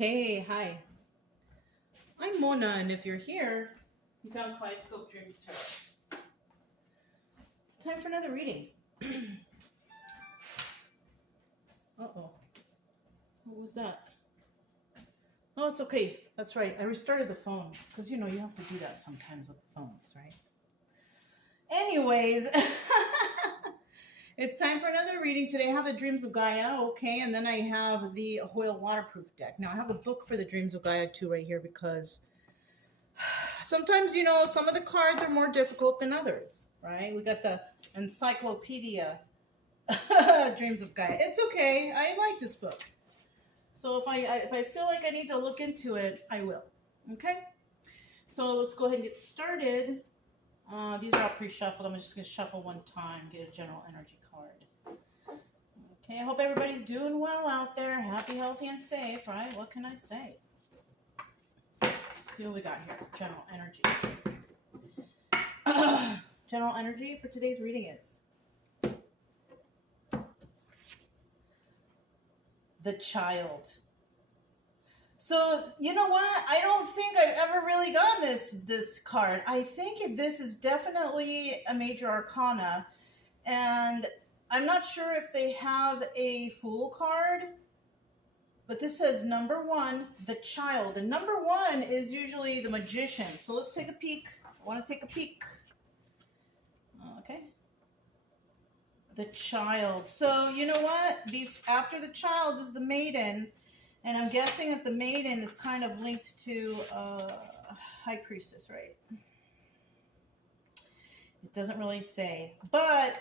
Hey, hi. I'm Mona, and if you're here, you found Kaleidoscope Dreams Tarot. It's time for another reading. Uh-oh. What was that? Oh, it's okay. That's right. I restarted the phone because, you have to do that sometimes with the phones, right? Anyways, it's time for another reading. Today I have the Dreams of Gaia, okay, and then I have the Hoyle Waterproof deck. Now, I have the book for the Dreams of Gaia, too, right here because sometimes, some of the cards are more difficult than others, right? We got the encyclopedia Dreams of Gaia. It's okay. I like this book. So if I feel like I need to look into it, I will. Okay? So let's go ahead and get started. These are all pre-shuffled. I'm just going to shuffle one time, get a general energy card. Okay, I hope everybody's doing well out there. Happy, healthy, and safe, right? What can I say? See what we got here. General energy. General energy for today's reading is the child. So, you know what? I don't think I've ever really gotten this card. I think this is definitely a major arcana, and I'm not sure if they have a Fool card, but this says number 1, the child. And number 1 is usually the magician. So let's take a peek. I want to take a peek. Okay. The child. So you know what? After the child is the maiden. And I'm guessing that the maiden is kind of linked to High Priestess, right? It doesn't really say. But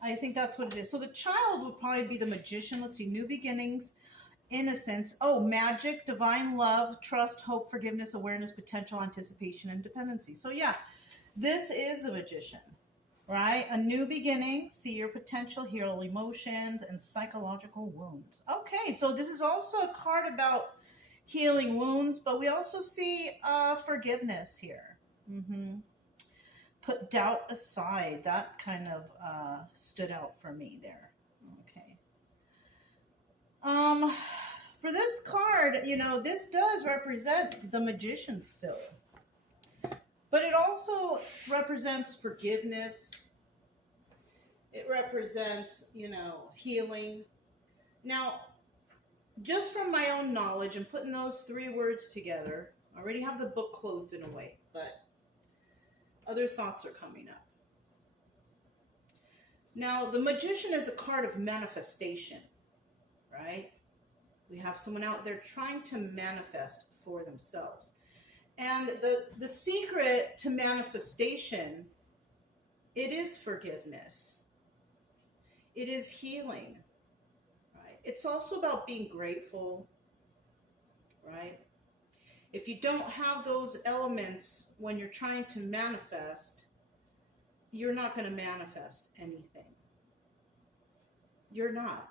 I think that's what it is. So the child would probably be the magician. Let's see. New beginnings. Innocence. Oh, magic, divine love, trust, hope, forgiveness, awareness, potential, anticipation, and dependency. So yeah, this is the magician, right? A new beginning, see your potential, heal emotions, and psychological wounds. Okay, so this is also a card about healing wounds, but we also see forgiveness here. Put doubt aside. That kind of stood out for me there. Okay. For this card, this does represent the magician still. But it also represents forgiveness. It represents, healing. Now, just from my own knowledge and putting those 3 words together, I already have the book closed in a way, but other thoughts are coming up. Now, the magician is a card of manifestation, right? We have someone out there trying to manifest for themselves. And the secret to manifestation, it is forgiveness. It is healing, right? It's also about being grateful, right? If you don't have those elements when you're trying to manifest, you're not going to manifest anything. You're not.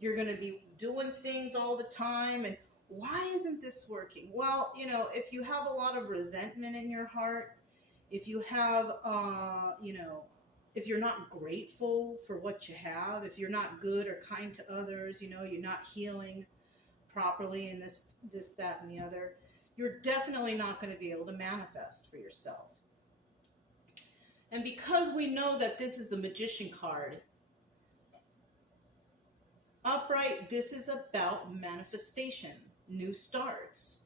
You're going to be doing things all the time and why isn't this working? Well, if you have a lot of resentment in your heart, if you have, if you're not grateful for what you have, if you're not good or kind to others, you're not healing properly and this, that, and the other, you're definitely not going to be able to manifest for yourself. And because we know that this is the magician card, upright, this is about manifestation. New starts,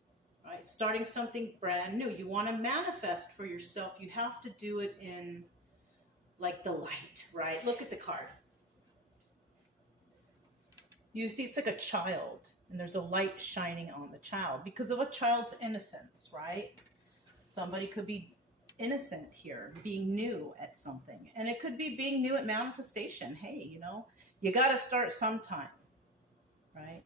right? Starting something brand new. You want to manifest for yourself. You have to do it in like the light, right? Look at the card. You see it's like a child and there's a light shining on the child because of a child's innocence, right? Somebody could be innocent here, being new at something. And it could be being new at manifestation. Hey, you got to start sometime, right?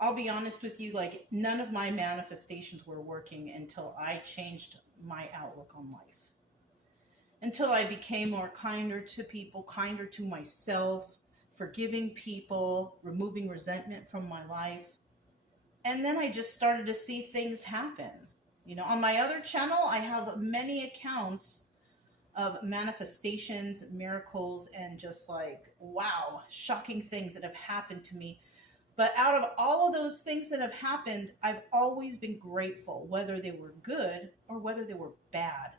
I'll be honest with you, like none of my manifestations were working until I changed my outlook on life. Until I became more kinder to people, kinder to myself, forgiving people, removing resentment from my life. And then I just started to see things happen. On my other channel, I have many accounts of manifestations, miracles, and just like, wow, shocking things that have happened to me. But out of all of those things that have happened, I've always been grateful, whether they were good or whether they were bad.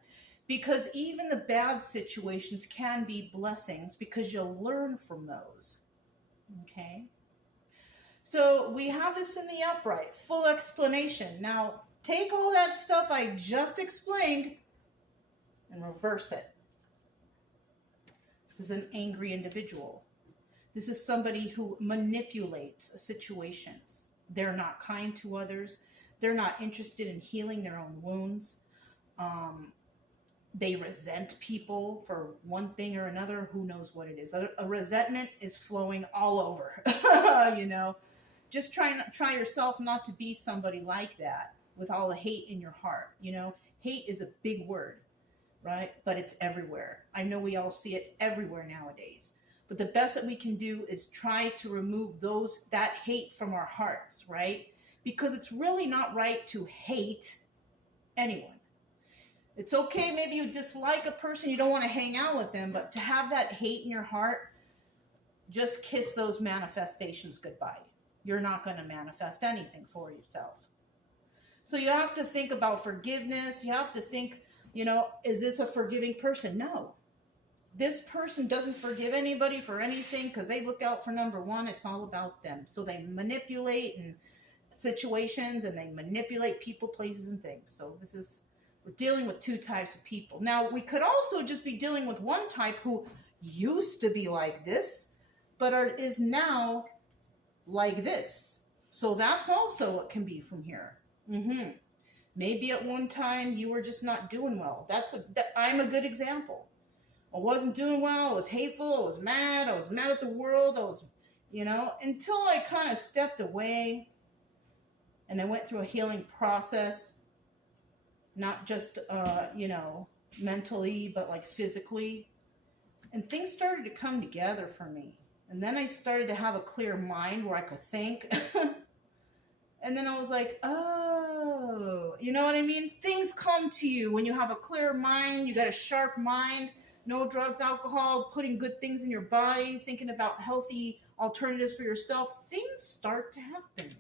Because even the bad situations can be blessings because you'll learn from those. Okay? So we have this in the upright, full explanation. Now, take all that stuff I just explained and reverse it. This is an angry individual. This is somebody who manipulates situations. They're not kind to others. They're not interested in healing their own wounds. They resent people for one thing or another. Who knows what it is? A resentment is flowing all over. You know, just try yourself not to be somebody like that with all the hate in your heart. You know, hate is a big word, right? But it's everywhere. I know we all see it everywhere nowadays. But the best that we can do is try to remove that hate from our hearts, right? Because it's really not right to hate anyone. It's okay, maybe you dislike a person, you don't want to hang out with them, but to have that hate in your heart, just kiss those manifestations goodbye. You're not going to manifest anything for yourself. So you have to think about forgiveness. You have to think, you know, is this a forgiving person? No. This person doesn't forgive anybody for anything because they look out for number one. It's all about them. So they manipulate in situations and they manipulate people, places, and things. So we're dealing with two types of people. Now, we could also just be dealing with one type who used to be like this, but is now like this. So that's also what can be from here. Maybe at one time you were just not doing well. I'm a good example. I wasn't doing well. I was hateful. I was mad at the world. Until I kind of stepped away and I went through a healing process, not just, mentally, but like physically. And things started to come together for me. And then I started to have a clear mind where I could think. And then I was like, oh, you know what I mean? Things come to you when you have a clear mind. You got a sharp mind. No drugs, alcohol, putting good things in your body, thinking about healthy alternatives for yourself. Things start to happen.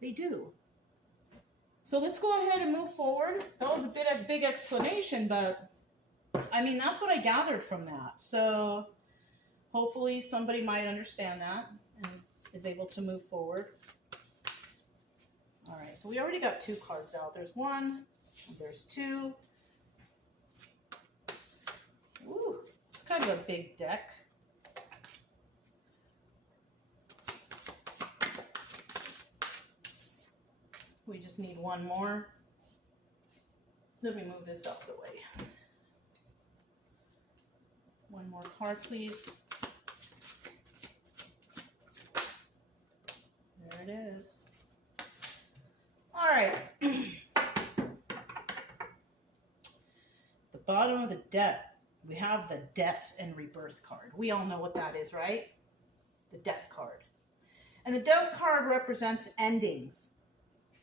They do. So let's go ahead and move forward. That was a big explanation, but I mean, that's what I gathered from that. So hopefully somebody might understand that and is able to move forward. All right, so we already got 2 cards out. There's 1, there's 2. Ooh, it's kind of a big deck. We just need 1 more. Let me move this out of the way. 1 more card, please. There it is. All right. The bottom of the deck. We have the death and rebirth card. We all know what that is, right? The death card. And the death card represents endings,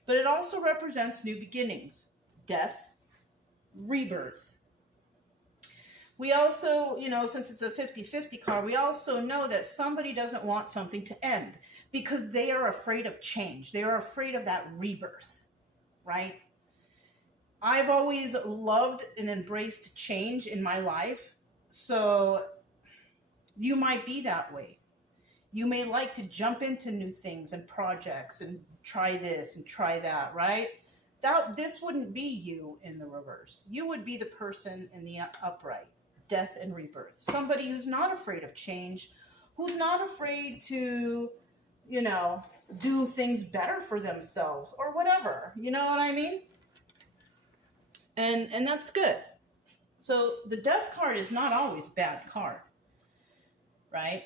but it also represents new beginnings, death, rebirth. We also, since it's a 50-50 card, we also know that somebody doesn't want something to end because they are afraid of change. They are afraid of that rebirth, right? I've always loved and embraced change in my life, so you might be that way. You may like to jump into new things and projects and try this and try that, right? This wouldn't be you in the reverse. You would be the person in the upright, death and rebirth. Somebody who's not afraid of change, who's not afraid to, do things better for themselves or whatever. You know what I mean? And that's good. So the death card is not always a bad card, right?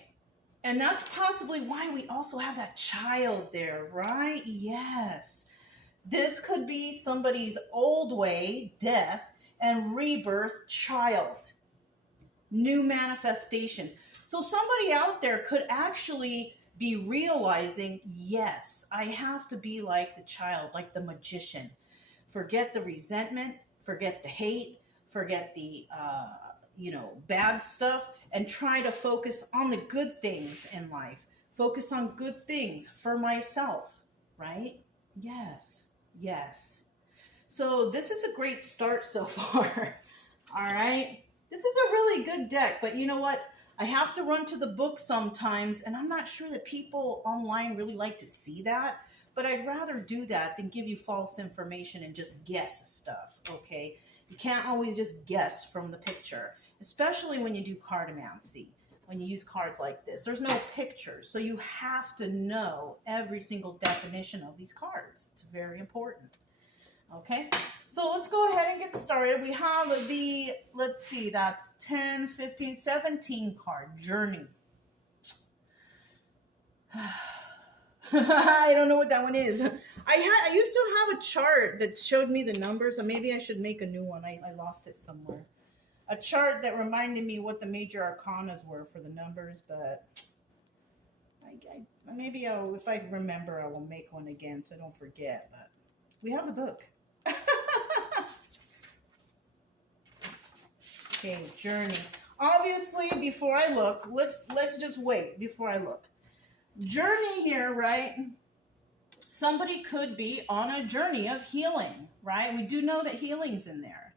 And that's possibly why we also have that child there, right? Yes. This could be somebody's old way, death, and rebirth, child. New manifestations. So somebody out there could actually be realizing, yes, I have to be like the child, like the magician. Forget the resentment, forget the hate, forget the, bad stuff, and try to focus on the good things in life. Focus on good things for myself, right? Yes, yes. So this is a great start so far. All right. This is a really good deck, but you know what? I have to run to the book sometimes, and I'm not sure that people online really like to see that, but I'd rather do that than give you false information and just guess stuff, okay? You can't always just guess from the picture, especially when you do cartomancy, when you use cards like this. There's no pictures, so you have to know every single definition of these cards. It's very important. Okay, so let's go ahead and get started. We have the, let's see, that's 10, 15, 17 card, Journey. I don't know what that one is. I used to have a chart that showed me the numbers, and maybe I should make a new one. I lost it somewhere. A chart that reminded me what the major arcanas were for the numbers, but maybe if I remember, I will make one again so I don't forget, but we have the book. Okay, Journey. Obviously, before I look, let's just wait before I look. Journey here, right? Somebody could be on a journey of healing, right? We do know that healing's in there.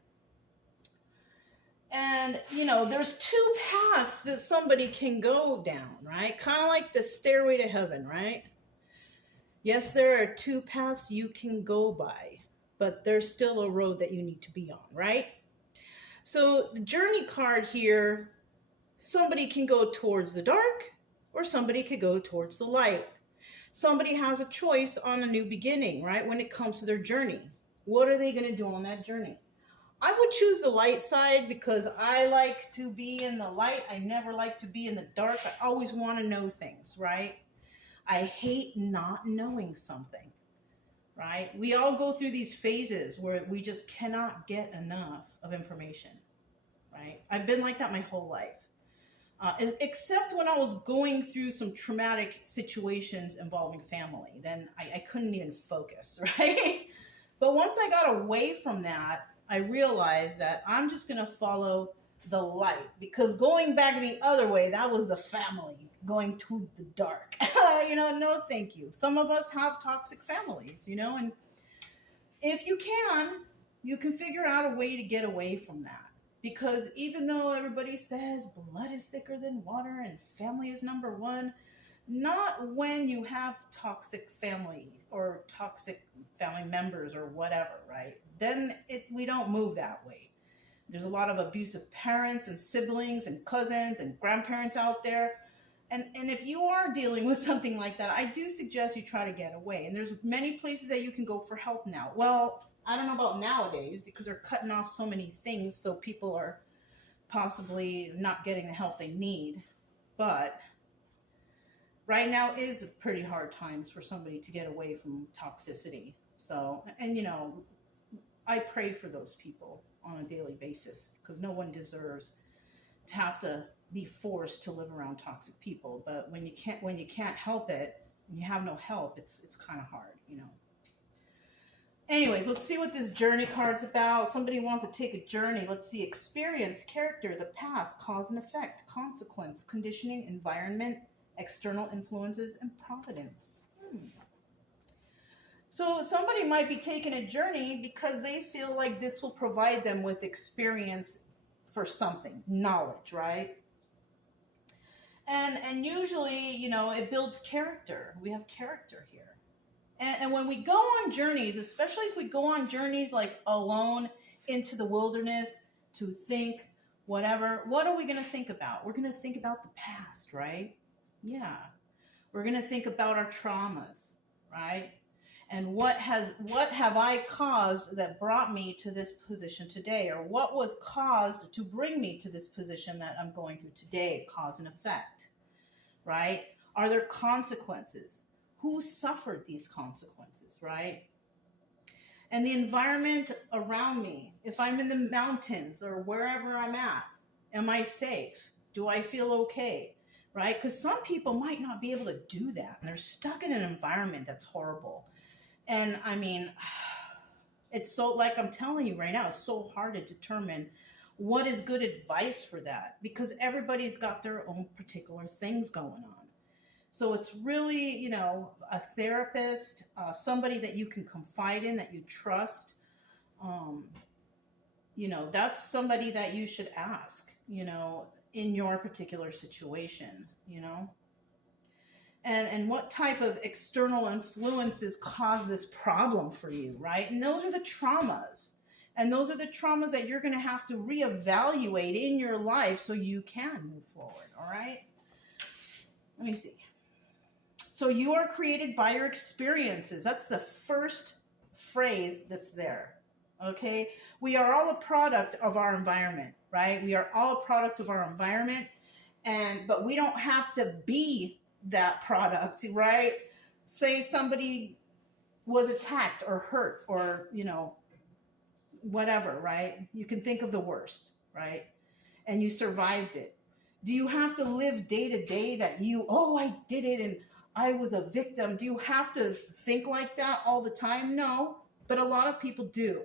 And, you know, there's two paths that somebody can go down, right? Kind of like the stairway to heaven, right? Yes, there are two paths you can go by, but there's still a road that you need to be on, right? So the Journey card here, somebody can go towards the dark or somebody could go towards the light. Somebody has a choice on a new beginning, right? When it comes to their journey, what are they going to do on that journey? I would choose the light side because I like to be in the light. I never like to be in the dark. I always want to know things, right? I hate not knowing something, right? We all go through these phases where we just cannot get enough of information, right? I've been like that my whole life, except when I was going through some traumatic situations involving family. Then I couldn't even focus, right? But once I got away from that, I realized that I'm just going to follow the light, because going back the other way, that was the family going to the dark. You know, no thank you. Some of us have toxic families, you know, and if you can figure out a way to get away from that, because even though everybody says blood is thicker than water and family is number one, not when you have toxic family or toxic family members or whatever, right? Then we don't move that way. There's a lot of abusive parents and siblings and cousins and grandparents out there. And if you are dealing with something like that, I do suggest you try to get away. And there's many places that you can go for help now. Well, I don't know about nowadays because they're cutting off so many things, so people are possibly not getting the help they need. But right now is pretty hard times for somebody to get away from toxicity. So, and you know, I pray for those people on a daily basis because no one deserves to have to be forced to live around toxic people. But when you can't help it and you have no help, it's kind of hard, you know. Anyways, let's see what this Journey card's about. Somebody wants to take a journey. Let's see. Experience, character, the past, cause and effect, consequence, conditioning, environment, external influences, and providence. So somebody might be taking a journey because they feel like this will provide them with experience for something, knowledge, right? And usually, you know, it builds character. We have character here. And when we go on journeys, especially if we go on journeys like alone into the wilderness to think, whatever, what are we going to think about? We're going to think about the past, right? Yeah. We're going to think about our traumas, right? And what have I caused that brought me to this position today? Or what was caused to bring me to this position that I'm going through today? Cause and effect, right? Are there consequences? Who suffered these consequences, right? And the environment around me, if I'm in the mountains or wherever I'm at, am I safe? Do I feel okay, right? Because some people might not be able to do that. And they're stuck in an environment that's horrible. And I mean, it's so, like I'm telling you right now, it's so hard to determine what is good advice for that because everybody's got their own particular things going on. So it's really, you know, a therapist, somebody that you can confide in, that you trust. Um, you know, that's somebody that you should ask, you know, in your particular situation, you know. And what type of external influences cause this problem for you, right? And those are the traumas. And those are the traumas that you're going to have to reevaluate in your life so you can move forward, all right? Let me see. So you are created by your experiences. That's the first phrase that's there, okay? We are all a product of our environment, right? We are all a product of our environment, but we don't have to be that product, right? Say somebody was attacked or hurt or, you know, whatever, right? You can think of the worst, right? And you survived it. Do you have to live day to day that I did it and I was a victim? Do you have to think like that all the time? No, but a lot of people do,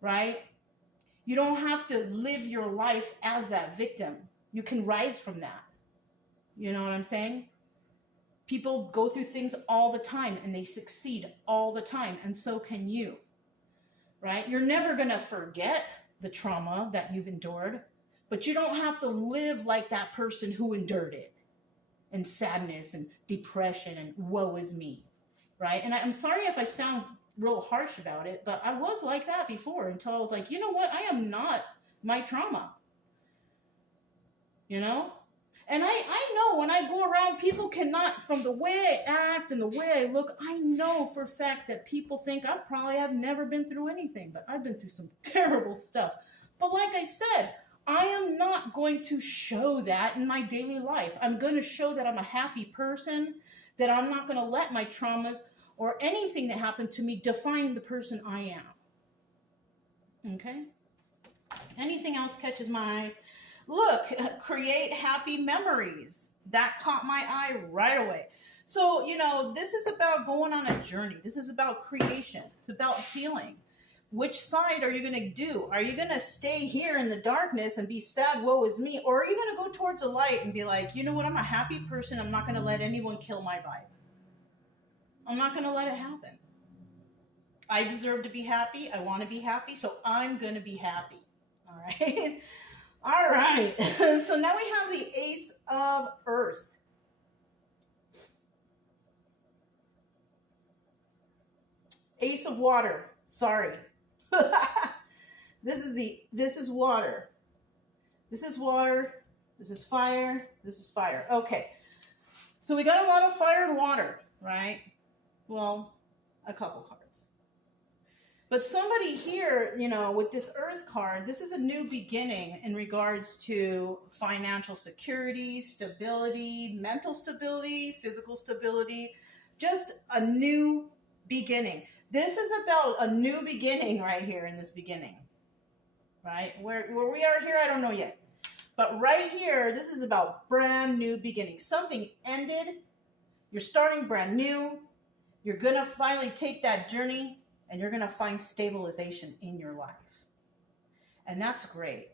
right? You don't have to live your life as that victim. You can rise from that. You know what I'm saying? People go through things all the time and they succeed all the time, and so can you, right? You're never going to forget the trauma that you've endured, but you don't have to live like that person who endured it, and sadness and depression and woe is me, right? And I'm sorry if I sound real harsh about it, but I was like that before until I was like, you know what? I am not my trauma, you know? And I know when I go around, people cannot, from the way I act and the way I look, I know for a fact that people think I probably have never been through anything, but I've been through some terrible stuff. But like I said, I am not going to show that in my daily life. I'm going to show that I'm a happy person, that I'm not going to let my traumas or anything that happened to me define the person I am. Okay? Anything else catches my eye? Look, create happy memories. That caught my eye right away. So, you know, this is about going on a journey. This is about creation. It's about healing. Which side are you going to do? Are you going to stay here in the darkness and be sad, woe is me? Or are you going to go towards the light and be like, you know what, I'm a happy person. I'm not going to let anyone kill my vibe. I'm not going to let it happen. I deserve to be happy. I want to be happy. So I'm going to be happy. All right. All right. So now we have the Ace of Earth. Ace of Water. Sorry. This is water. This is water. This is fire. This is fire. Okay. So we got a lot of fire and water, right? Well, a couple cards. But somebody here, you know, with this Earth card, this is a new beginning in regards to financial security, stability, mental stability, physical stability, just a new beginning. This is about a new beginning right here in this beginning, right? Where we are here, I don't know yet. But right here, this is about brand new beginning. Something ended. You're starting brand new. You're going to finally take that journey and you're going to find stabilization in your life. And that's great.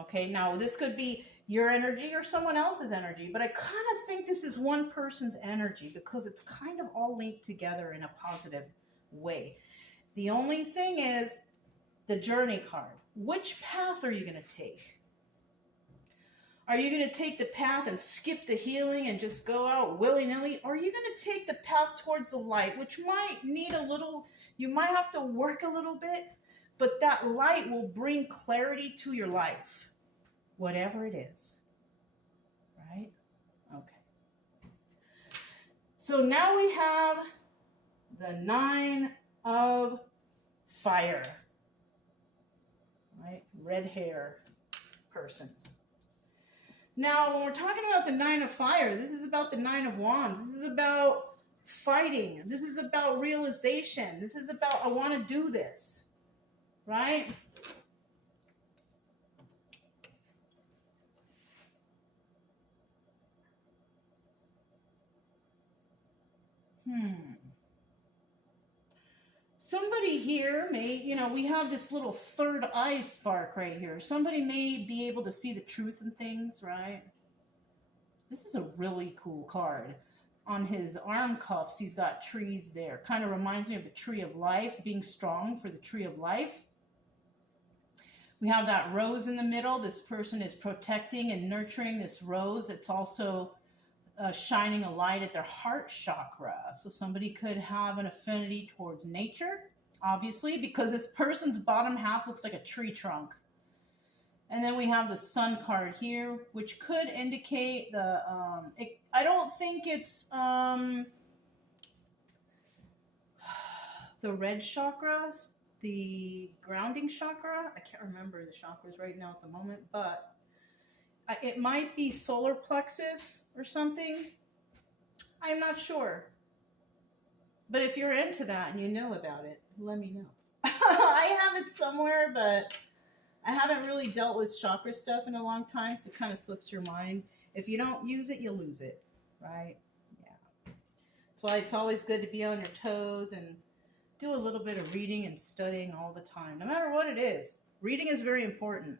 Okay, now this could be your energy or someone else's energy, but I kind of think this is one person's energy because it's kind of all linked together in a positive way. The only thing is the journey card. Which path are you going to take? Are you going to take the path and skip the healing and just go out willy-nilly? Or are you going to take the path towards the light, which might need a little, you might have to work a little bit, but that light will bring clarity to your life, whatever it is, right? Okay. So now we have the 9 of Fire, right? Red hair person. Now, when we're talking about the 9 of Fire, this is about the 9 of Wands. This is about fighting. This is about realization. This is about, I want to do this, right? Somebody here may, you know, we have this little third eye spark right here. Somebody may be able to see the truth in things, right? This is a really cool card. On his arm cuffs, he's got trees there. Kind of reminds me of the tree of life, being strong for the tree of life. We have that rose in the middle. This person is protecting and nurturing this rose. It's also shining a light at their heart chakra. So somebody could have an affinity towards nature, obviously, because this person's bottom half looks like a tree trunk. And then we have the sun card here, which could indicate the, I don't think it's the red chakra, the grounding chakra. I can't remember the chakras right now at the moment, but it might be solar plexus or something. I'm not sure. But if you're into that and you know about it, let me know. I have it somewhere, but I haven't really dealt with chakra stuff in a long time, so it kind of slips your mind. If you don't use it, you lose it, right? Yeah. That's why it's always good to be on your toes and do a little bit of reading and studying all the time, no matter what it is. Reading is very important,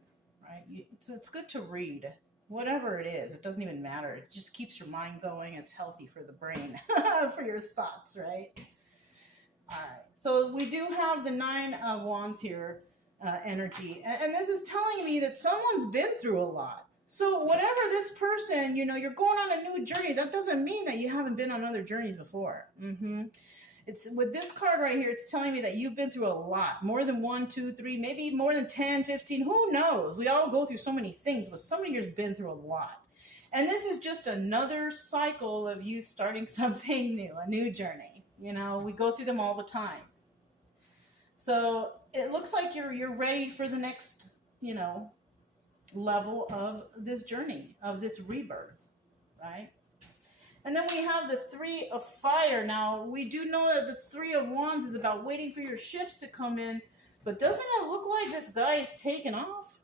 right? It's good to read, whatever it is. It doesn't even matter. It just keeps your mind going. It's healthy for the brain, for your thoughts, right? All right. So we do have the 9 of Wands here. Energy, and this is telling me that someone's been through a lot. So whatever this person, you're going on a new journey, that doesn't mean that you haven't been on other journeys before. It's with this card right here, it's telling me that you've been through a lot, more than 1, 2, 3, maybe more than 10, 15, who knows? We all go through so many things, but somebody here's been through a lot. And this is just another cycle of you starting something new, a new journey. We go through them all the time. So it looks like you're ready for the next, level of this journey, of this rebirth, right? And then we have the 3 of Fire. Now, we do know that the 3 of Wands is about waiting for your ships to come in, but doesn't it look like this guy is taking off?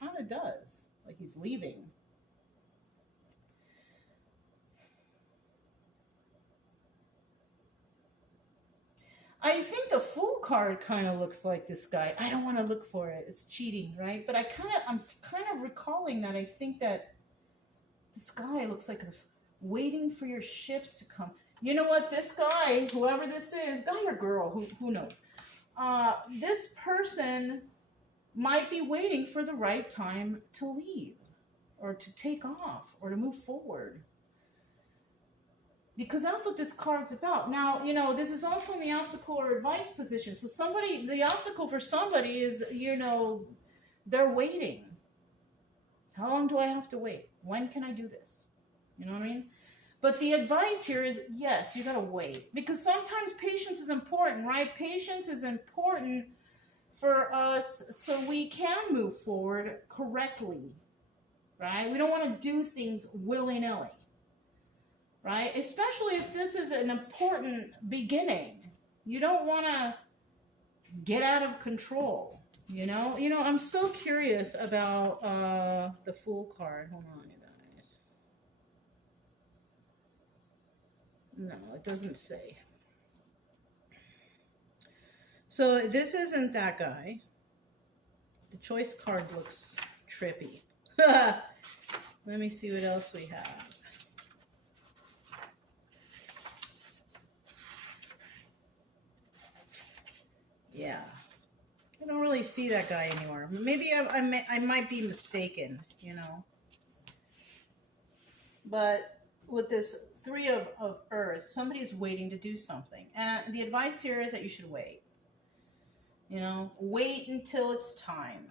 Kind of does, like he's leaving. I think the Fool card kind of looks like this guy. I don't want to look for it. It's cheating, right? But I'm kind of recalling that I think that this guy looks like waiting for your ships to come. You know what? This guy, whoever this is, guy or girl, who knows? This person might be waiting for the right time to leave or to take off or to move forward. Because that's what this card's about. Now, this is also in the obstacle or advice position. So the obstacle for somebody is, they're waiting. How long do I have to wait? When can I do this? You know what I mean? But the advice here is, yes, you got to wait. Because sometimes patience is important, right? Patience is important for us so we can move forward correctly, right? We don't want to do things willy-nilly. Right? Especially if this is an important beginning. You don't want to get out of control, I'm so curious about the Fool card. Hold on, you guys. No, it doesn't say. So this isn't that guy. The choice card looks trippy. Let me see what else we have. Yeah, I don't really see that guy anymore. Maybe I might be mistaken, But with this 3 of Earth, somebody is waiting to do something. And the advice here is that you should wait. Wait until it's time,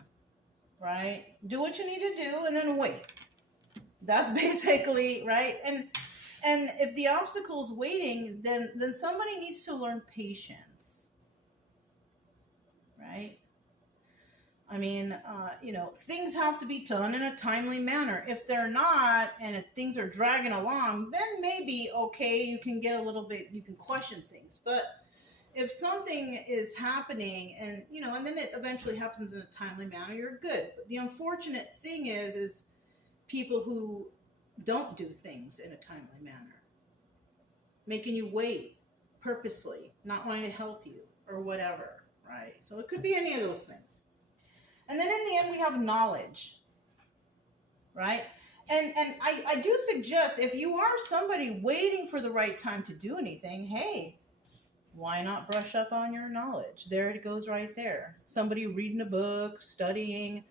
right? Do what you need to do and then wait. That's basically, right? And if the obstacle is waiting, then somebody needs to learn patience. Right? I mean, things have to be done in a timely manner. If they're not, and if things are dragging along, then maybe, okay, you can get a little bit, you can question things. But if something is happening and, and then it eventually happens in a timely manner, you're good. But the unfortunate thing is people who don't do things in a timely manner, making you wait purposely, not wanting to help you or whatever. Right? So it could be any of those things. And then in the end, we have knowledge, right? And I do suggest, if you are somebody waiting for the right time to do anything, hey, why not brush up on your knowledge? There it goes right there. Somebody reading a book, studying,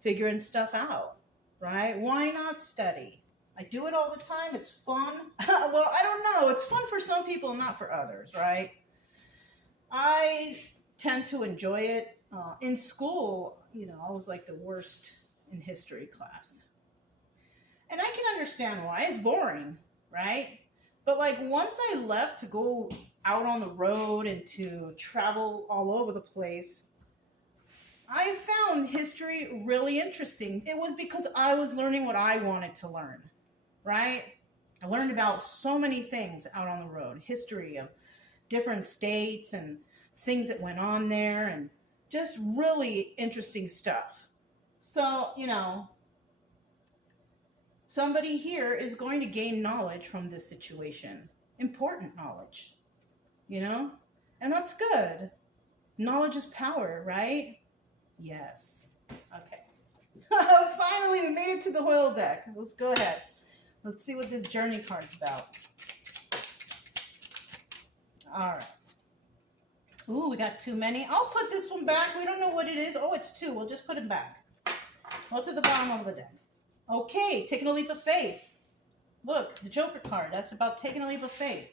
figuring stuff out, right? Why not study? I do it all the time. It's fun. Well, I don't know. It's fun for some people, not for others, right? I tend to enjoy it. In school, I was like the worst in history class. And I can understand why. It's boring, right? But like once I left to go out on the road and to travel all over the place, I found history really interesting. It was because I was learning what I wanted to learn, right? I learned about so many things out on the road. History of different states and things that went on there and just really interesting stuff. So, somebody here is going to gain knowledge from this situation. Important knowledge, and that's good. Knowledge is power, right? Yes. Okay. Finally, we made it to the Hoyle deck. Let's go ahead. Let's see what this journey card's about. All right. Ooh, we got too many. I'll put this one back. We don't know what it is. Oh, it's 2. We'll just put it back. What's at the bottom of the deck? Okay, taking a leap of faith. Look, the Joker card. That's about taking a leap of faith.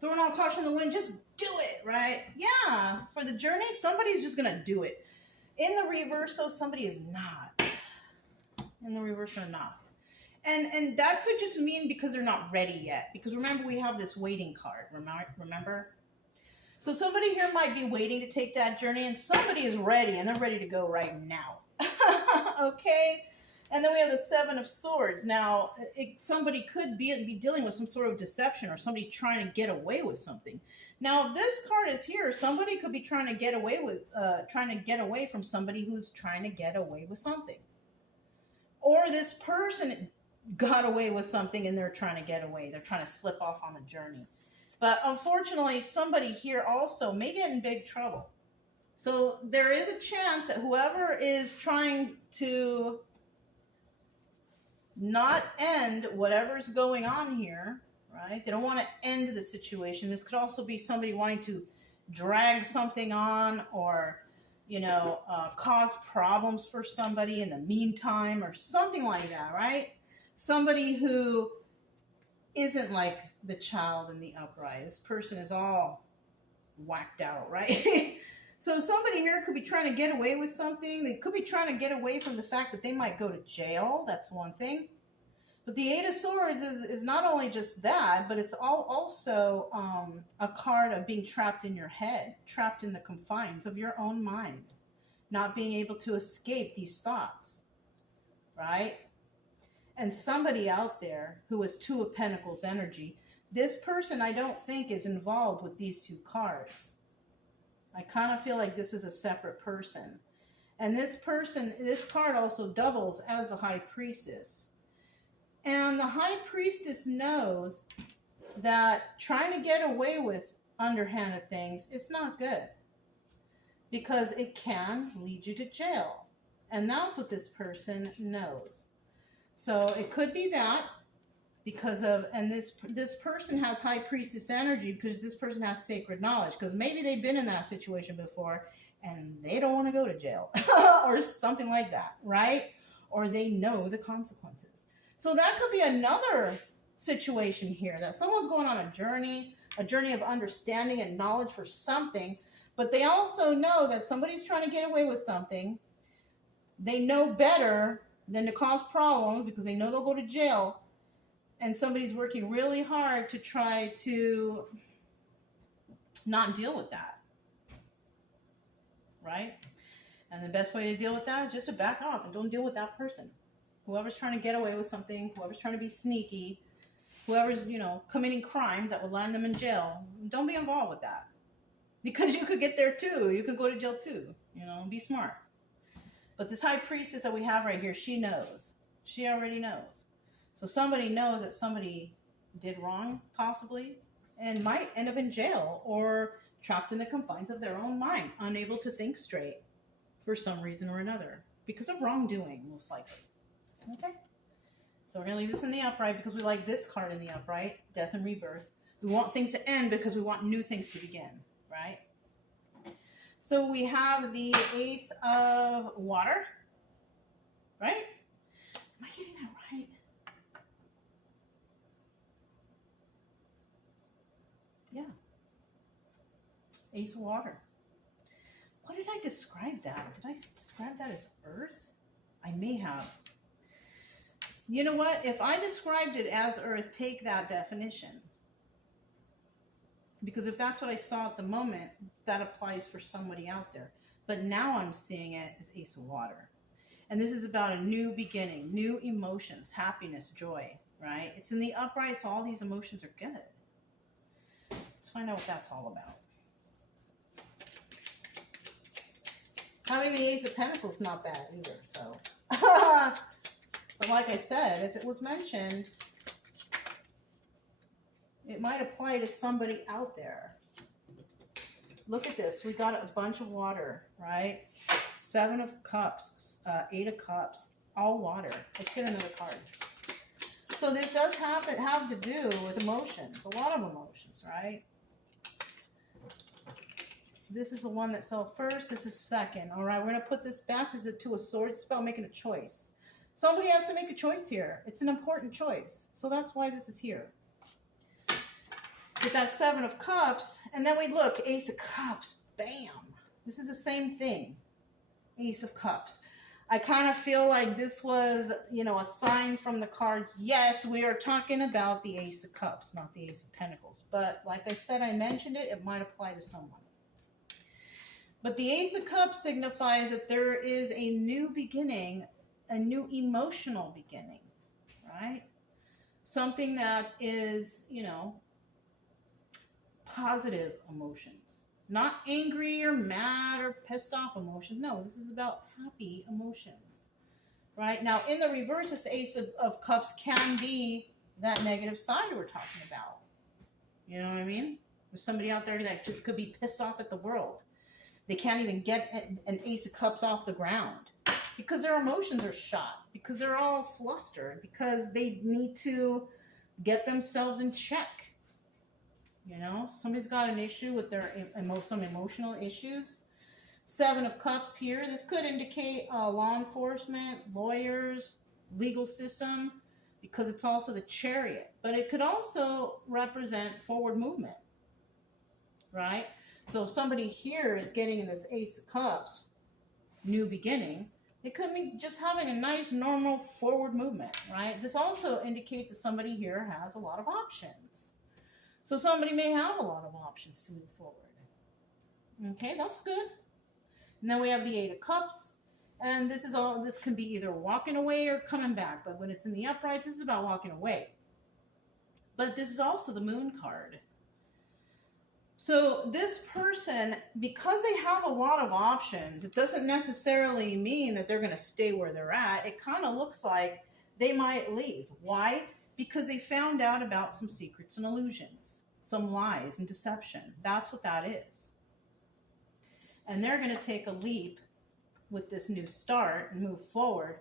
Throwing all caution in the wind. Just do it, right? Yeah, for the journey, somebody's just going to do it. In the reverse, though, somebody is not. In the reverse or not. And that could just mean because they're not ready yet. Because remember, we have this waiting card. Remember? So somebody here might be waiting to take that journey, and somebody is ready, and they're ready to go right now. Okay? And then we have the 7 of Swords. Now, somebody could be dealing with some sort of deception or somebody trying to get away with something. Now, if this card is here, somebody could be trying to get away from somebody who's trying to get away with something. Or this person got away with something and they're trying to get away. They're trying to slip off on the journey. But unfortunately, somebody here also may get in big trouble. So there is a chance that whoever is trying to not end whatever's going on here, right? They don't want to end the situation. This could also be somebody wanting to drag something on or, cause problems for somebody in the meantime or something like that, right? Somebody who isn't like the child in the upright. This person is all whacked out, right? So somebody here could be trying to get away with something. They could be trying to get away from the fact that they might go to jail. That's one thing. But the 8 of Swords is not only just that, but it's also a card of being trapped in your head, trapped in the confines of your own mind, not being able to escape these thoughts, right? And somebody out there who is 2 of Pentacles energy, this person I don't think is involved with these 2 cards. I kind of feel like this is a separate person. And this card also doubles as the High Priestess. And the High Priestess knows that trying to get away with underhanded things is not good. Because it can lead you to jail. And that's what this person knows. So it could be that because of, and this person has High Priestess energy because this person has sacred knowledge. Because maybe they've been in that situation before and they don't want to go to jail or something like that, right? Or they know the consequences. So that could be another situation here, that someone's going on a journey of understanding and knowledge for something, but they also know that somebody's trying to get away with something. They know better than to cause problems because they know they'll go to jail, and somebody's working really hard to try to not deal with that, right? And the best way to deal with that is just to back off and don't deal with that person. Whoever's trying to get away with something, whoever's trying to be sneaky, whoever's, committing crimes that would land them in jail, don't be involved with that. Because you could get there too. You could go to jail too. Be smart. But this High Priestess that we have right here, she knows. She already knows. So somebody knows that somebody did wrong, possibly, and might end up in jail or trapped in the confines of their own mind, unable to think straight for some reason or another. Because of wrongdoing, most likely. Okay? So we're going to leave this in the upright because we like this card in the upright, death and rebirth. We want things to end because we want new things to begin, right? So we have the Ace of Water, right? Am I getting that right? Yeah. Ace of Water. What did I describe that? Did I describe that as Earth? I may have. You know what? If I described it as Earth, take that definition. Because if that's what I saw at the moment, that applies for somebody out there. But now I'm seeing it as Ace of Water. And this is about a new beginning, new emotions, happiness, joy, right? It's in the upright, so all these emotions are good. Let's find out what that's all about. Having the Ace of Pentacles is not bad either, so. But like I said, if it was mentioned, it might apply to somebody out there. Look at this. We got a bunch of water, right? 7 of Cups, 8 of Cups, all water. Let's get another card. So this does have to do with emotions, a lot of emotions, right? This is the one that fell first. This is second. All right, we're going to put this back. Is it to a sword? It's about making a choice. Somebody has to make a choice here. It's an important choice. So that's why this is here. With that 7 of Cups, and then we look, Ace of Cups, bam. This is the same thing, Ace of Cups. I kind of feel like this was, you know, a sign from the cards. Yes, we are talking about the Ace of Cups, not the Ace of Pentacles. But like I said, I mentioned it, it might apply to someone. But the Ace of Cups signifies that there is a new beginning, a new emotional beginning, right? Something that is, you know, positive emotions. Not angry or mad or pissed off emotions. No, this is about happy emotions, right? Now, in the reverse, this Ace of Cups can be that negative side we're talking about. You know what I mean? There's somebody out there that just could be pissed off at the world. They can't even get an Ace of Cups off the ground because their emotions are shot, because they're all flustered, because they need to get themselves in check. You know, somebody's got an issue with their some emotional issues. 7 of Cups here. This could indicate law enforcement, lawyers, legal system, because it's also the Chariot. But it could also represent forward movement, right? So if somebody here is getting in this Ace of Cups, new beginning, it could be just having a nice, normal forward movement, right? This also indicates that somebody here has a lot of options. So somebody may have a lot of options to move forward. Okay, that's good. And then we have the 8 of Cups. And this can be either walking away or coming back. But when it's in the upright, this is about walking away. But this is also the Moon card. So this person, because they have a lot of options, it doesn't necessarily mean that they're going to stay where they're at. It kind of looks like they might leave. Why? Because they found out about some secrets and illusions, some lies and deception. That's what that is. And they're going to take a leap with this new start and move forward.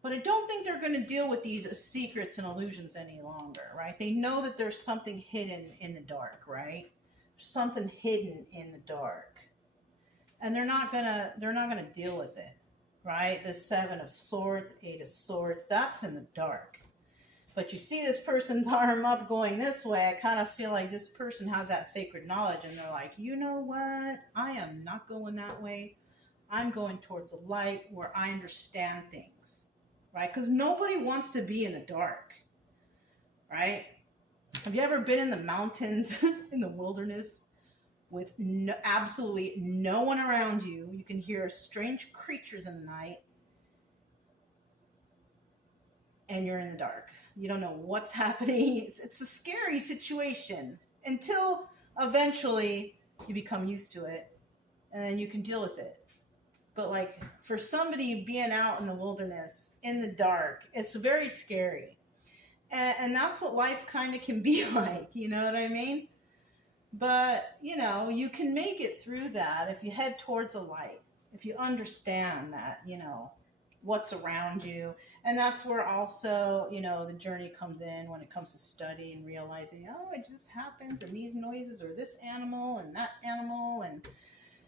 But I don't think they're going to deal with these secrets and illusions any longer, right? They know that there's something hidden in the dark, right? Something hidden in the dark. And they're not gonna deal with it, right? The 7 of Swords, 8 of Swords, that's in the dark. But you see this person's arm up going this way, I kind of feel like this person has that sacred knowledge and they're like, you know what? I am not going that way. I'm going towards the light where I understand things, right? Because nobody wants to be in the dark, right? Have you ever been in the mountains, in the wilderness, with absolutely no one around you? You can hear strange creatures in the night, and you're in the dark. You don't know what's happening. It's a scary situation until eventually you become used to it, and then you can deal with it. But like for somebody being out in the wilderness, in the dark, it's very scary. And that's what life kind of can be like, you know what I mean? But, you know, you can make it through that if you head towards a light. If you understand that, you know, what's around you. And that's where also, you know, the journey comes in when it comes to study and realizing, oh, it just happens, and these noises, or this animal and that animal, and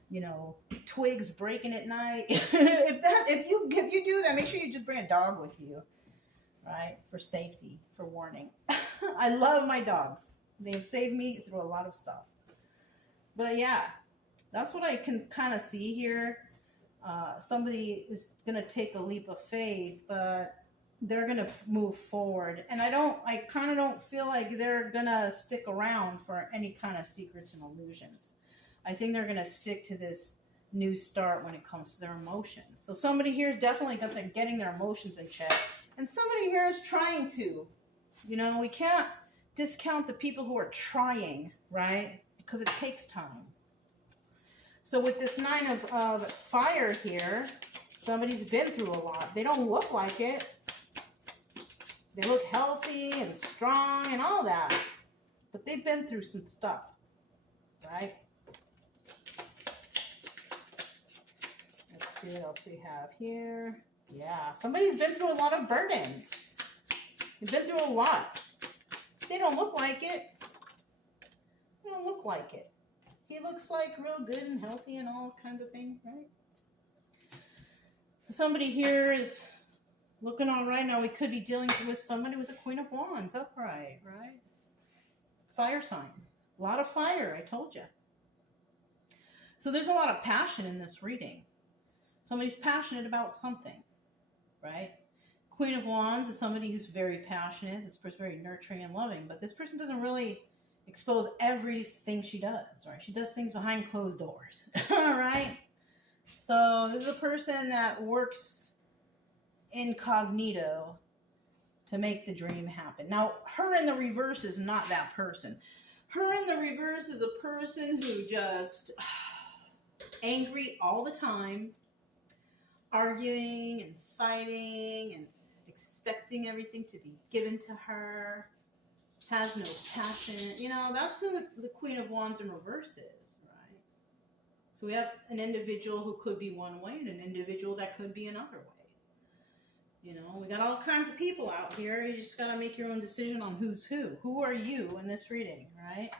you know, twigs breaking at night. If you do that, make sure you just bring a dog with you, right? For safety, for warning. I love my dogs. They've saved me through a lot of stuff. But yeah, that's what I can kind of see here. Somebody is going to take a leap of faith, but they're going to move forward. And I kind of don't feel like they're going to stick around for any kind of secrets and illusions. I think they're going to stick to this new start when it comes to their emotions. So somebody here is definitely getting their emotions in check. And somebody here is trying to. You know, we can't discount the people who are trying, right? Because it takes time. So with this 9 of fire here, somebody's been through a lot. They don't look like it. They look healthy and strong and all that. But they've been through some stuff, right? Let's see what else we have here. Yeah, somebody's been through a lot of burdens. They've been through a lot. They don't look like it. They don't look like it. He looks like real good and healthy and all kinds of things, right? So somebody here is looking all right. Now we could be dealing with somebody with a Queen of Wands upright, right? Fire sign. A lot of fire, I told you. So there's a lot of passion in this reading. Somebody's passionate about something, right? Queen of Wands is somebody who's very passionate. This person's very nurturing and loving, but this person doesn't really expose everything she does, right? She does things behind closed doors, right? So this is a person that works incognito to make the dream happen. Now, her in the reverse is not that person. Her in the reverse is a person who just angry all the time, arguing and fighting and expecting everything to be given to her, has no passion. You know, that's who the Queen of Wands in reverse is, right? So we have an individual who could be one way and an individual that could be another way. You know, we got all kinds of people out here. You just got to make your own decision on who's who. Who are you in this reading, right?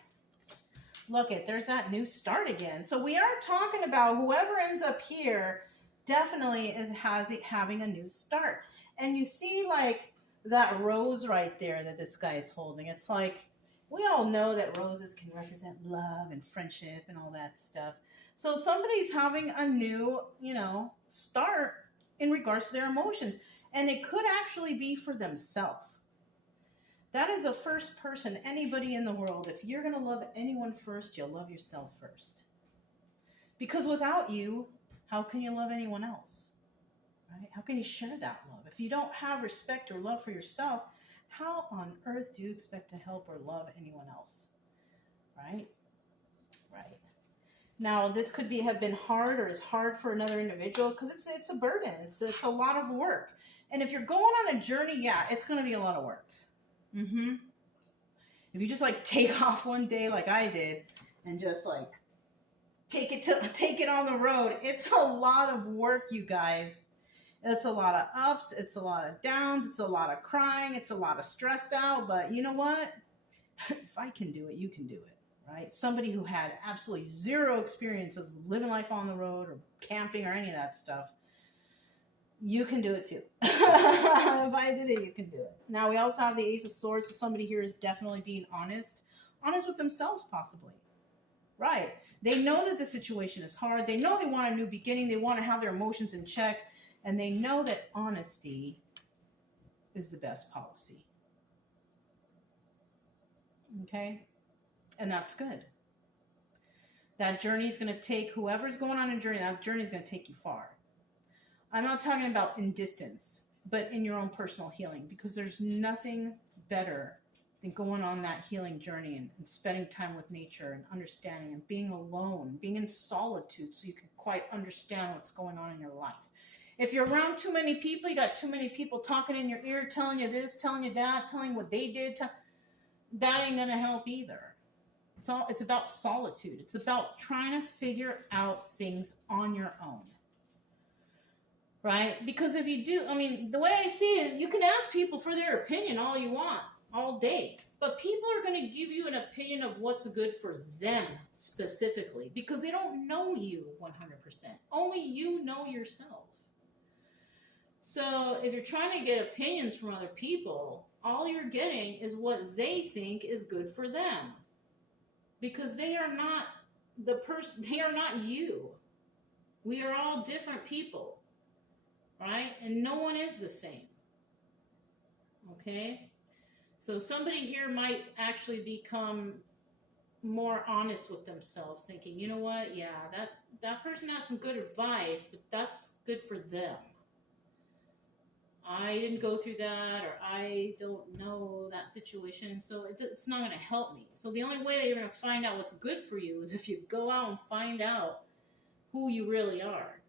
Look it, there's that new start again. So we are talking about whoever ends up here definitely is having a new start. And you see like that rose right there that this guy is holding. It's like, we all know that roses can represent love and friendship and all that stuff. So somebody's having a new, you know, start in regards to their emotions. And it could actually be for themselves. That is the first person, anybody in the world. If you're going to love anyone first, you'll love yourself first. Because without you, how can you love anyone else? Right? How can you share that love? If you don't have respect or love for yourself, how on earth do you expect to help or love anyone else? Right? Right. Now, this could have been hard or is hard for another individual because it's a burden. It's a lot of work. And if you're going on a journey, yeah, it's going to be a lot of work. If you just like take off one day like I did and just like take it on the road, it's a lot of work, you guys. It's a lot of ups, it's a lot of downs, it's a lot of crying, it's a lot of stressed out, but you know what? If I can do it, you can do it, right? Somebody who had absolutely zero experience of living life on the road or camping or any of that stuff, you can do it too. If I did it, you can do it. Now, we also have the Ace of Swords, so somebody here is definitely being honest with themselves possibly, right? They know that the situation is hard. They know they want a new beginning. They want to have their emotions in check. And they know that honesty is the best policy. Okay? And that's good. That journey is going to take, whoever's going on a journey, that journey is going to take you far. I'm not talking about in distance, but in your own personal healing, because there's nothing better than going on that healing journey and spending time with nature and understanding and being alone, being in solitude so you can quite understand what's going on in your life. If you're around too many people, you got too many people talking in your ear, telling you this, telling you that, telling you what they did, that ain't going to help either. It's about solitude. It's about trying to figure out things on your own. right? Because if you do, I mean, the way I see it, you can ask people for their opinion all you want, all day. But people are going to give you an opinion of what's good for them specifically because they don't know you 100%. Only you know yourself. So if you're trying to get opinions from other people, all you're getting is what they think is good for them. Because they are not the person, they are not you. We are all different people, right? And no one is the same. Okay? So somebody here might actually become more honest with themselves, thinking, you know what, yeah, that person has some good advice, but that's good for them. I didn't go through that, or I don't know that situation, so it's not going to help me. So the only way that you're going to find out what's good for you is if you go out and find out who you really are.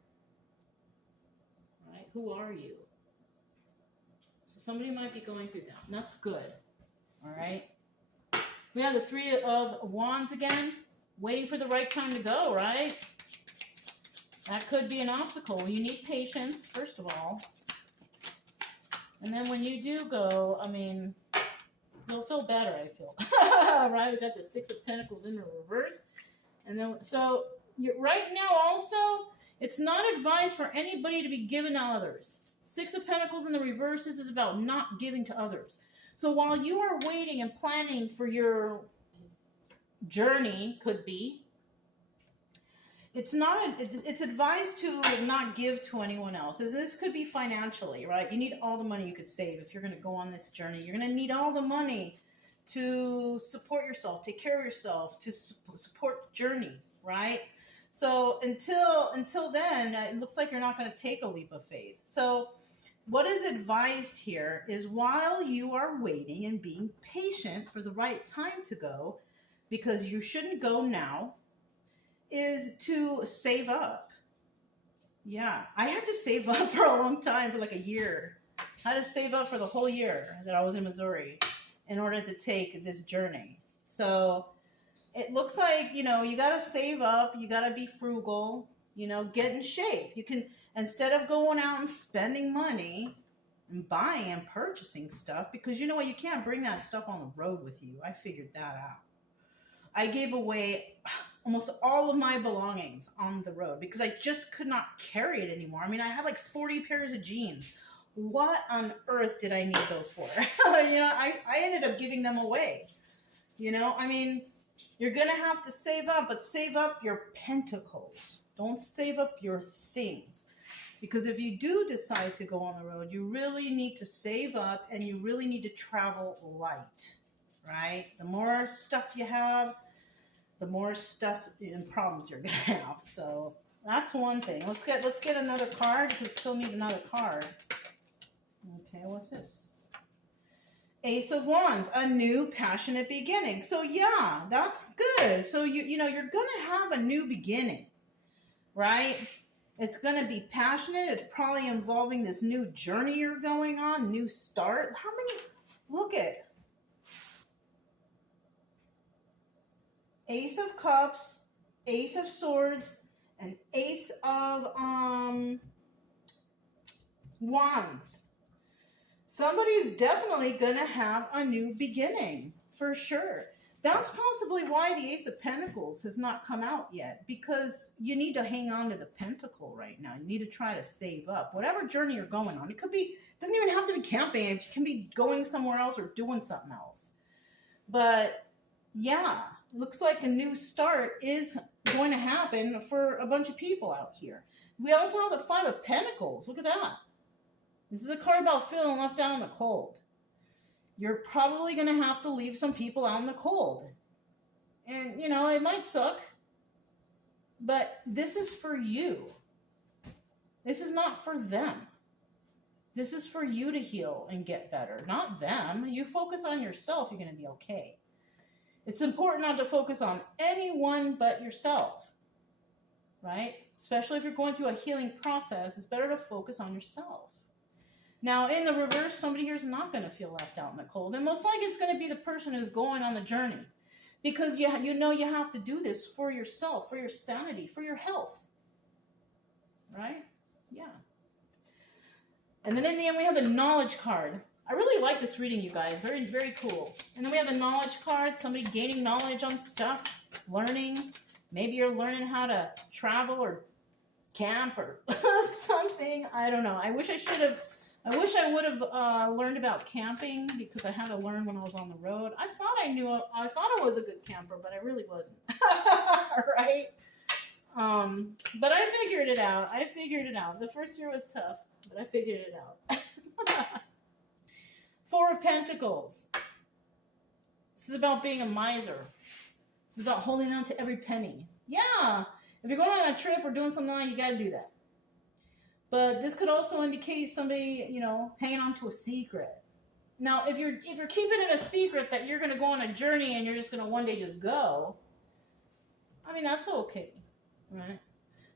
Right? Who are you? So somebody might be going through that, and that's good. All right? We have the Three of Wands again, waiting for the right time to go, right? That could be an obstacle. You need patience, first of all. And then when you do go, I mean, you'll feel better, I feel. Right? We got the Six of Pentacles in the reverse. And then, so right now also, it's not advised for anybody to be given to others. Six of Pentacles in the reverse, this is about not giving to others. So while you are waiting and planning for your journey, could be, it's advised to not give to anyone else. This could be financially, right? You need all the money you could save if you're going to go on this journey. You're going to need all the money to support yourself, take care of yourself, to support the journey, right? So until then, it looks like you're not going to take a leap of faith. So what is advised here is while you are waiting and being patient for the right time to go, because you shouldn't go now, is to save up. Yeah, I had to save up for a long time, for like a year. I had to save up for the whole year that I was in Missouri in order to take this journey. So it looks like, you know, you got to save up, you got to be frugal, you know, get in shape. You can, instead of going out and spending money and buying and purchasing stuff, because you know what, you can't bring that stuff on the road with you. I figured that out. I gave away almost all of my belongings on the road because I just could not carry it anymore. I mean, I had like 40 pairs of jeans. What on earth did I need those for? You know, I ended up giving them away. You know, I mean, you're going to have to save up, but save up your pentacles. Don't save up your things. Because if you do decide to go on the road, you really need to save up and you really need to travel light, right? The more stuff you have, the more stuff and problems you're going to have. So that's one thing. Let's get another card. We still need another card. Okay, what's this? Ace of Wands, a new passionate beginning. So yeah, that's good. So you know, you're going to have a new beginning, right? It's going to be passionate. It's probably involving this new journey you're going on, new start. How many? Look at Ace of Cups, Ace of Swords, and Ace of Wands. Somebody is definitely going to have a new beginning, for sure. That's possibly why the Ace of Pentacles has not come out yet, because you need to hang on to the pentacle right now. You need to try to save up. Whatever journey you're going on, it could be, it doesn't even have to be camping. It can be going somewhere else or doing something else. But yeah, looks like a new start is going to happen for a bunch of people out here. We also have the Five of Pentacles. Look at that. This is a card about feeling left out in the cold. You're probably going to have to leave some people out in the cold. And, you know, it might suck. But this is for you. This is not for them. This is for you to heal and get better, not them. You focus on yourself, you're going to be okay. It's important not to focus on anyone but yourself, right? Especially if you're going through a healing process, it's better to focus on yourself. Now, in the reverse, somebody here is not going to feel left out in the cold. And most likely it's going to be the person who's going on the journey. Because you know you have to do this for yourself, for your sanity, for your health. Right? Yeah. And then in the end, we have the knowledge card. I really like this reading, you guys. Very, very cool. And then we have the knowledge card. Somebody gaining knowledge on stuff, learning. Maybe you're learning how to travel or camp or something. I don't know. I wish I would have learned about camping, because I had to learn when I was on the road. I thought I was a good camper, but I really wasn't. Right? But I figured it out. The first year was tough, but I figured it out. Four of Pentacles. This is about being a miser. This is about holding on to every penny. Yeah, if you're going on a trip or doing something like that, you got to do that. But this could also indicate somebody, you know, hanging on to a secret. Now, if you're keeping it a secret that you're going to go on a journey and you're just going to one day just go, I mean, that's okay, right?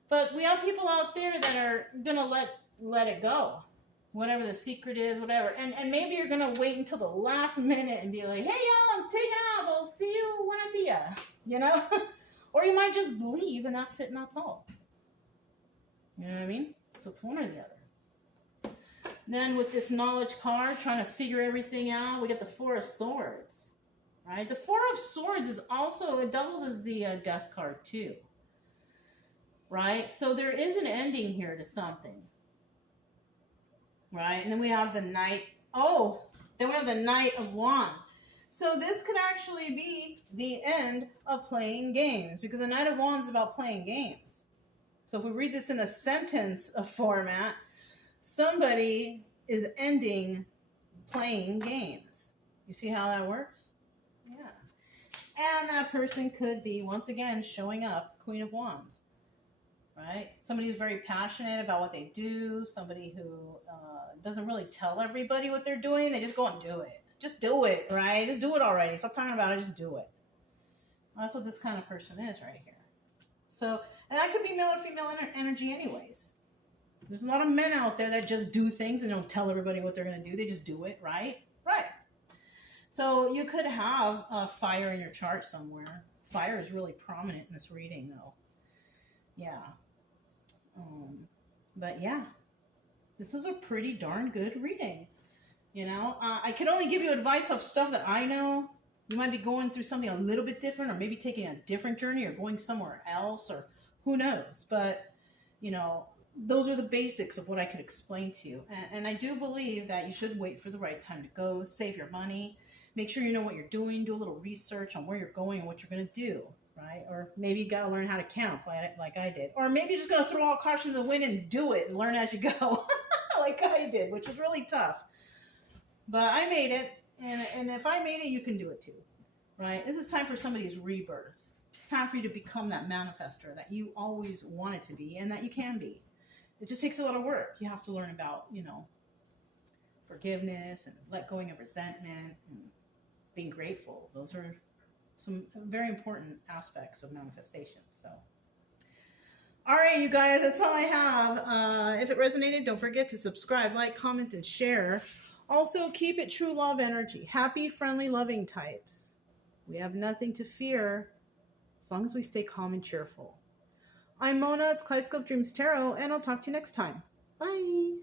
But we have people out there that are going to let it go. Whatever the secret is, whatever. And maybe you're going to wait until the last minute and be like, hey, y'all, I'm taking off. I'll see you when I see ya. You know? Or you might just leave and that's it and that's all. You know what I mean? So it's one or the other. Then with this knowledge card, trying to figure everything out, we get the Four of Swords. Right? The Four of Swords is also, it doubles as the Death card too. Right? So there is an ending here to something. Right? And then we have the Knight. Oh, then we have the Knight of Wands. So this could actually be the end of playing games, because the Knight of Wands is about playing games. So if we read this in a sentence of format, somebody is ending playing games. You see how that works? Yeah. And that person could be, once again, showing up, Queen of Wands. Right? Somebody who's very passionate about what they do. Somebody who doesn't really tell everybody what they're doing. They just go and do it. Just do it, right? Just do it already. Stop talking about it. Just do it. Well, that's what this kind of person is right here. So, and that could be male or female energy anyways. There's a lot of men out there that just do things and don't tell everybody what they're going to do. They just do it, right? Right. So you could have fire in your chart somewhere. Fire is really prominent in this reading, though. Yeah. But yeah, this was a pretty darn good reading. You know, I could only give you advice of stuff that I know. You might be going through something a little bit different, or maybe taking a different journey, or going somewhere else, or who knows. But, you know, those are the basics of what I could explain to you. And I do believe that you should wait for the right time to go, save your money, make sure you know what you're doing, do a little research on where you're going and what you're going to do. Right? Or maybe you got to learn how to camp like I did. Or maybe you're just going to throw all caution to the wind and do it and learn as you go like I did, which was really tough. But I made it. And if I made it, you can do it too. Right? This is time for somebody's rebirth. It's time for you to become that manifester that you always wanted to be and that you can be. It just takes a lot of work. You have to learn about, you know, forgiveness and let going of resentment and being grateful. Those are some very important aspects of manifestation. So, all right, you guys, that's all I have. If it resonated, don't forget to subscribe, like, comment, and share. Also, keep it true love energy. Happy, friendly, loving types. We have nothing to fear as long as we stay calm and cheerful. I'm Mona. It's Kaleidoscope Dreams Tarot, and I'll talk to you next time. Bye.